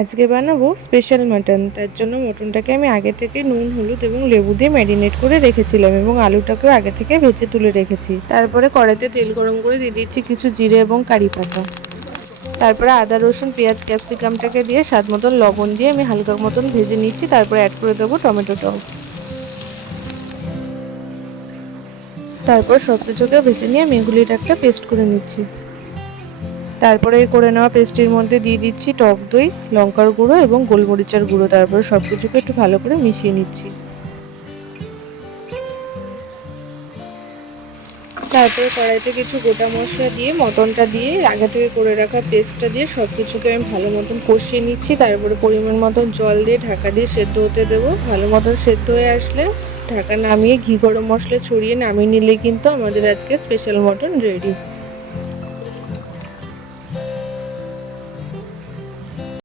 আজকে বানাবো special mutton. তার জন্য মটনটাকে আমি আগে থেকে নুন, হলুদ এবং লেবু দিয়ে ম্যারিনেট করে রেখেছিলাম এবং আলুটাকেও আগে থেকে ভেজে তুলে রেখেছি। তারপরে কড়াইতে তেল গরম করে দিয়ে দিচ্ছি কিছু জিরে এবং কারি পাতা। তারপরে আদা, রসুন, পেঁয়াজ, ক্যাপসিকামটাকে দিয়ে স্বাদ মতন লবণ দিয়ে আমি হালকা মতন ভেজে নিচ্ছি। তারপরে অ্যাড করে দেবো টমেটো টক। তারপর সব কিছুকে ভেজে নিয়ে আমি এগুলির একটা পেস্ট করে নিচ্ছি। তারপরে করে নেওয়া পেস্টের মধ্যে দিয়ে দিচ্ছি টক দই, লঙ্কার গুঁড়ো এবং গোলমরিচের গুঁড়ো। তারপরে সব কিছুকে একটু ভালো করে মিশিয়ে নিচ্ছি। তারপরে কড়াইতে কিছু গোটা মশলা দিয়ে মটনটা দিয়ে আগে থেকে করে রাখা পেস্টটা দিয়ে সব কিছুকে আমি ভালো মতন কষিয়ে নিচ্ছি। তারপরে পরিমাণ মতন জল দিয়ে ঢাকা দিয়ে সেদ্ধ হতে দেবো। ভালো মতন সেদ্ধ হয়ে আসলে ঢাকা নামিয়ে ঘি গরম মশলা ছড়িয়ে নামিয়ে নিলে কিন্তু আমাদের আজকে স্পেশাল মটন রেডি।